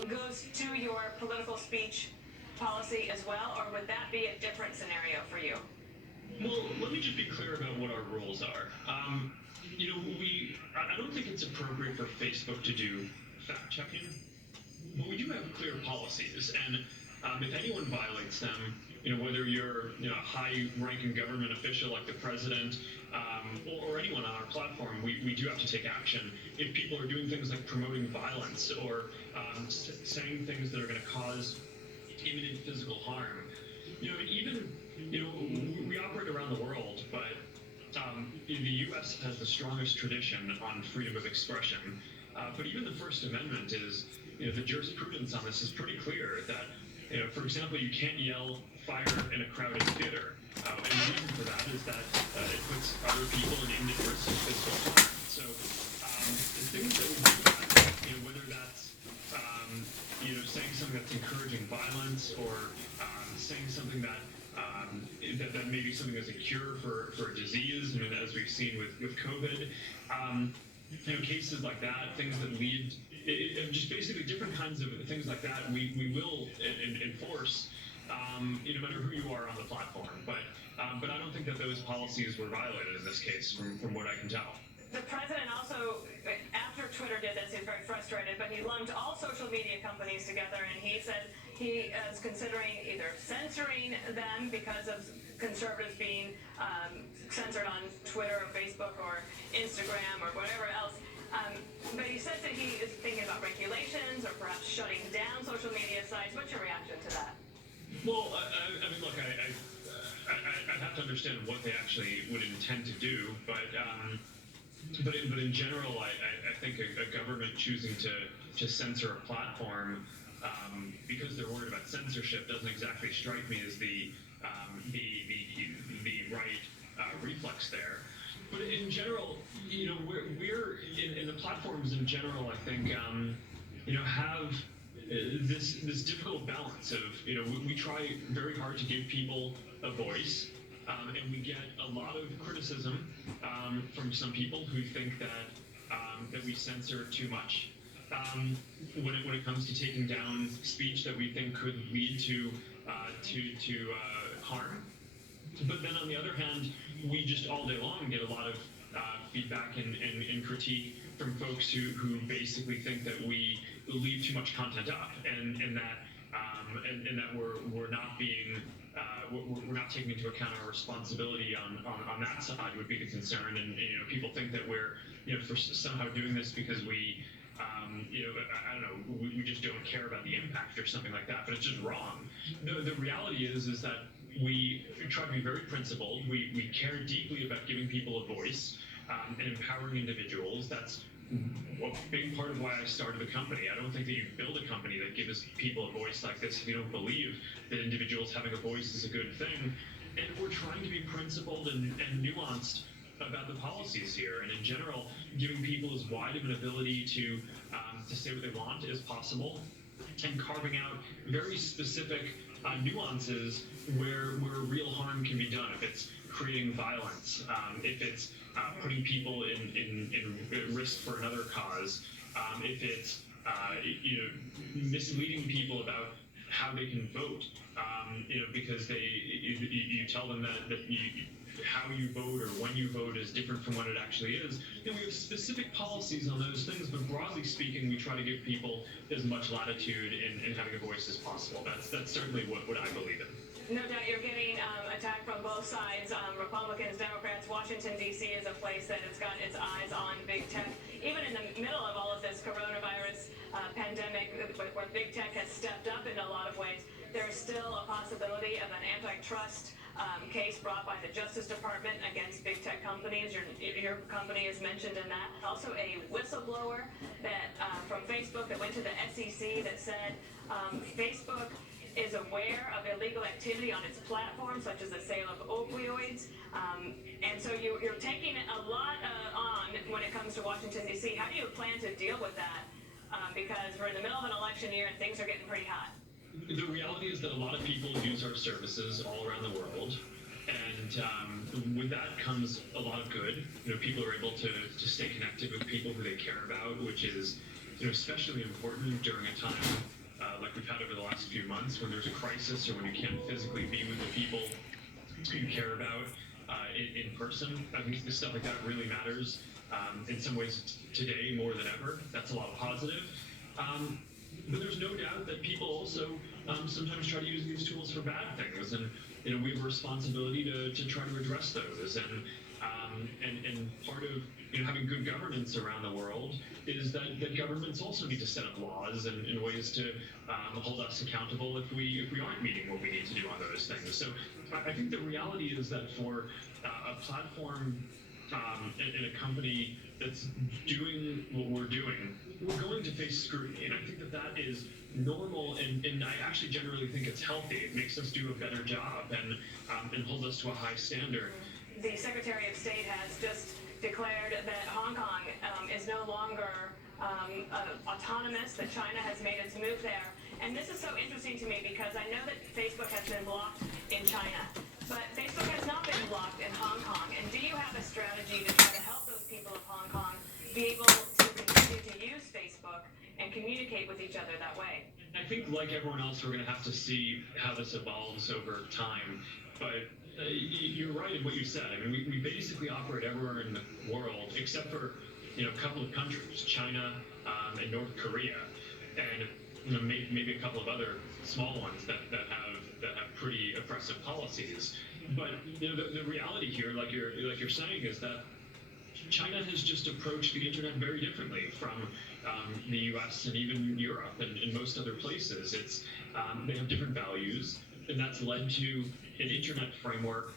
goes to your political speech policy as well, or would that be a different scenario for you? Well, let me just be clear about what our rules are. I don't think it's appropriate for Facebook to do fact checking, but we do have clear policies, and if anyone violates them, whether you're a high-ranking government official like the president, or anyone on our platform, we do have to take action if people are doing things like promoting violence or saying things that are going to cause imminent physical harm. We operate around the world, but the U.S. has the strongest tradition on freedom of expression. But even the First Amendment is, the jurisprudence on this is pretty clear that, for example, you can't yell fire in a crowded theater. And the reason for that is that it puts other people in imminent risk of physical harm. So the things that we do, whether that's saying something that's encouraging violence or saying something that that maybe something is a cure for a disease, as we've seen with COVID, cases like that, things that lead, just basically different kinds of things like that, we will enforce, no matter who you are on the platform. But I don't think that those policies were violated in this case, from what I can tell. The president also, after Twitter did this, he's very frustrated, but he lumped all social media companies together, and he said he is considering either censoring them because of conservatives being censored on Twitter or Facebook or Instagram or whatever else. But he says that he is thinking about regulations or perhaps shutting down social media sites. What's your reaction to that? Well, I mean, look, I'd have to understand what they actually would intend to do, but in general, I think a government choosing to censor a platform because they're worried about censorship doesn't exactly strike me as the right reflex there. But in general, we're in the platforms in general, I think, have this difficult balance of, we try very hard to give people a voice, and we get a lot of criticism from some people who think that we censor too much when it comes to taking down speech that we think could lead to harm. But then on the other hand, we just all day long get a lot of feedback and critique from folks who basically think that we leave too much content up, and that we're not being we're not taking into account our responsibility on that side would be the concern. And people think that we're for somehow doing this because we I don't know, we just don't care about the impact or something like that, but it's just wrong. The reality is that we try to be very principled. We care deeply about giving people a voice and empowering individuals. That's a big part of why I started the company. I don't think that you build a company that gives people a voice like this if you don't believe that individuals having a voice is a good thing. And we're trying to be principled and nuanced about the policies here, and in general, giving people as wide of an ability to say what they want as possible, and carving out very specific nuances where real harm can be done. If it's creating violence, if it's putting people in risk for another cause, if it's misleading people about how they can vote, because you tell them that how you vote or when you vote is different from what it actually is. We have specific policies on those things, but broadly speaking, we try to give people as much latitude in having a voice as possible. That's certainly what I believe in. No doubt you're getting attacked from both sides, Republicans, Democrats. Washington, D.C. is a place that has got its eyes on big tech. Even in the middle of all of this coronavirus pandemic, where big tech has stepped up in a lot of ways, there is still a possibility of an antitrust case brought by the Justice Department against big tech companies. Your company is mentioned in that. Also a whistleblower that from Facebook that went to the SEC that said Facebook is aware of illegal activity on its platform, such as the sale of opioids. And so you're taking a lot on when it comes to Washington, D.C. How do you plan to deal with that? Because we're in the middle of an election year and things are getting pretty hot. The reality is that a lot of people use our services all around the world, and with that comes a lot of good. People are able to stay connected with people who they care about, which is especially important during a time like we've had over the last few months when there's a crisis or when you can't physically be with the people you care about in person. I think stuff like that really matters. In some ways today more than ever. That's a lot of positive. But there's no doubt that people also sometimes try to use these tools for bad things, and we have a responsibility to try to address those. And part of having good governance around the world is that governments also need to set up laws and ways to hold us accountable if we aren't meeting what we need to do on those things. So I think the reality is that for a platform and a company that's doing what we're doing, we're going to face scrutiny, and I think that is normal, and I actually generally think it's healthy. It makes us do a better job and hold us to a high standard. The Secretary of State has just declared that Hong Kong is no longer autonomous, that China has made its move there. And this is so interesting to me because I know that Facebook has been blocked in China, but Facebook has not been blocked in Hong Kong. And do you have a strategy to try to help those people of Hong Kong be able to continue to use Facebook and communicate with each other that way? I think, like everyone else, we're going to have to see how this evolves over time. But you're right in what you said. I mean, we basically operate everywhere in the world except for a couple of countries, China and North Korea, and maybe a couple of other small ones that have pretty oppressive policies. But the reality here, like you're saying, is that China has just approached the internet very differently from the U.S. and even Europe and most other places. They have different values, and that's led to an internet framework